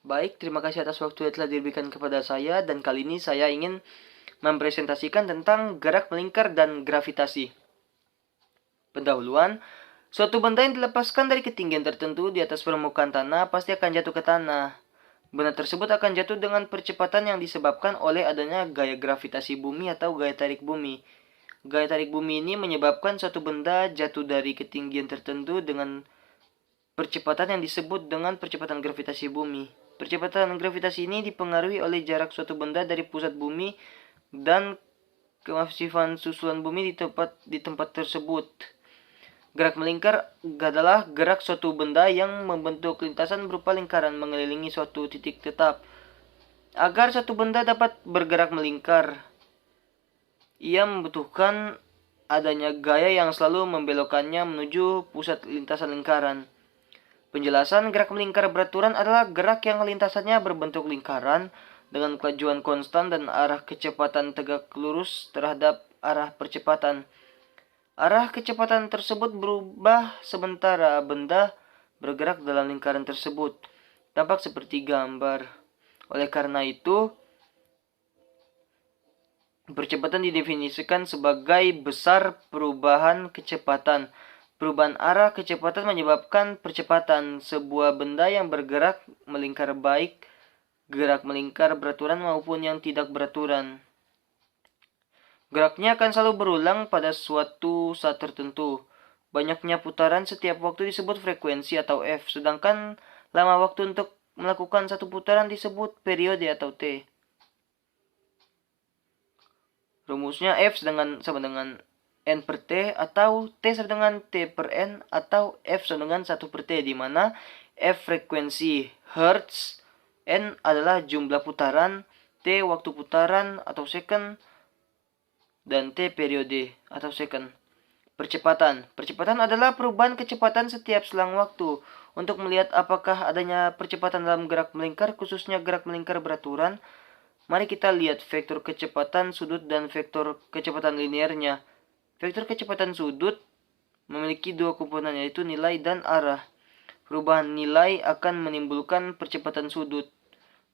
Baik, terima kasih atas waktu yang telah diberikan kepada saya, dan kali ini saya ingin mempresentasikan tentang gerak melingkar dan gravitasi. Pendahuluan, suatu benda yang dilepaskan dari ketinggian tertentu di atas permukaan tanah pasti akan jatuh ke tanah. Benda tersebut akan jatuh dengan percepatan yang disebabkan oleh adanya gaya gravitasi bumi atau gaya tarik bumi. Gaya tarik bumi ini menyebabkan suatu benda jatuh dari ketinggian tertentu dengan percepatan yang disebut dengan percepatan gravitasi bumi. Percepatan gravitasi ini dipengaruhi oleh jarak suatu benda dari pusat bumi dan kemasifan susulan bumi di tempat tersebut. Gerak melingkar adalah gerak suatu benda yang membentuk lintasan berupa lingkaran mengelilingi suatu titik tetap. Agar suatu benda dapat bergerak melingkar, ia membutuhkan adanya gaya yang selalu membelokkannya menuju pusat lintasan lingkaran. Penjelasan gerak melingkar beraturan adalah gerak yang lintasannya berbentuk lingkaran dengan kelajuan konstan dan arah kecepatan tegak lurus terhadap arah percepatan. Arah kecepatan tersebut berubah sementara benda bergerak dalam lingkaran tersebut. Tampak seperti gambar. Oleh karena itu, percepatan didefinisikan sebagai besar perubahan kecepatan. Perubahan arah kecepatan menyebabkan percepatan sebuah benda yang bergerak melingkar, baik gerak melingkar beraturan maupun yang tidak beraturan. Geraknya akan selalu berulang pada suatu saat tertentu. Banyaknya putaran setiap waktu disebut frekuensi atau F, sedangkan lama waktu untuk melakukan satu putaran disebut periode atau T. Rumusnya F sama dengan N per T, atau T sama dengan T per N, atau F sama dengan 1 per T, di mana F frekuensi Hertz, N adalah jumlah putaran, T waktu putaran atau second, dan T periode atau second. Percepatan. Percepatan adalah perubahan kecepatan setiap selang waktu. Untuk melihat apakah adanya percepatan dalam gerak melingkar, khususnya gerak melingkar beraturan, mari kita lihat vektor kecepatan sudut dan vektor kecepatan linearnya. Vektor kecepatan sudut memiliki dua komponen, yaitu nilai dan arah. Perubahan nilai akan menimbulkan percepatan sudut.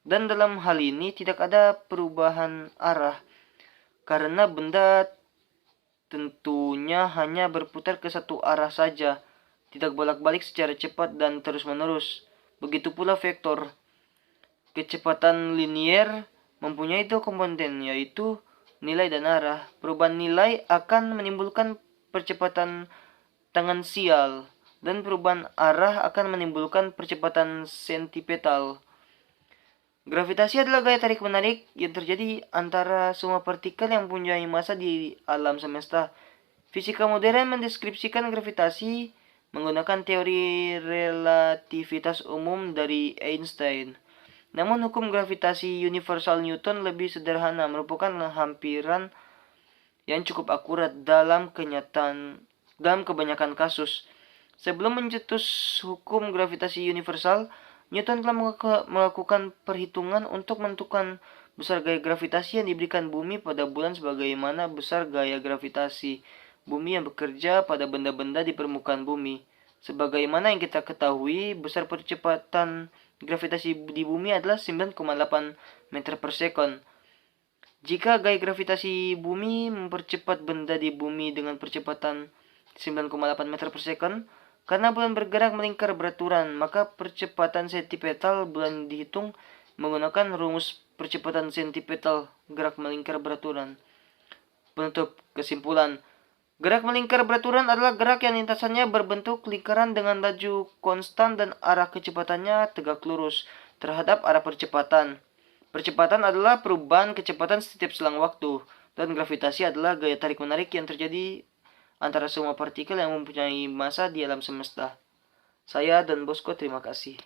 Dan dalam hal ini tidak ada perubahan arah, karena benda tentunya hanya berputar ke satu arah saja, tidak bolak-balik secara cepat dan terus-menerus. Begitu pula vektor kecepatan linier mempunyai dua komponen, yaitu nilai dan arah. Perubahan nilai akan menimbulkan percepatan tangensial, dan perubahan arah akan menimbulkan percepatan sentipetal. Gravitasi adalah gaya tarik-menarik yang terjadi antara semua partikel yang mempunyai massa di alam semesta. Fisika modern mendeskripsikan gravitasi menggunakan teori relativitas umum dari Einstein. Namun hukum gravitasi universal Newton lebih sederhana, merupakan hampiran yang cukup akurat dalam kebanyakan kasus. Sebelum mencetus hukum gravitasi universal, Newton telah melakukan perhitungan untuk menentukan besar gaya gravitasi yang diberikan bumi pada bulan sebagaimana besar gaya gravitasi bumi yang bekerja pada benda-benda di permukaan bumi. Sebagaimana yang kita ketahui, besar percepatan gravitasi di bumi adalah 9,8 meter per second. Jika gaya gravitasi bumi mempercepat benda di bumi dengan percepatan 9,8 meter per second, karena bulan bergerak melingkar beraturan, maka percepatan sentipetal bulan dihitung menggunakan rumus percepatan sentipetal gerak melingkar beraturan. Penutup kesimpulan, gerak melingkar beraturan adalah gerak yang lintasannya berbentuk lingkaran dengan laju konstan dan arah kecepatannya tegak lurus terhadap arah percepatan. Percepatan adalah perubahan kecepatan setiap selang waktu, dan gravitasi adalah gaya tarik-menarik yang terjadi antara semua partikel yang mempunyai massa di alam semesta. Saya dan Bosco, terima kasih.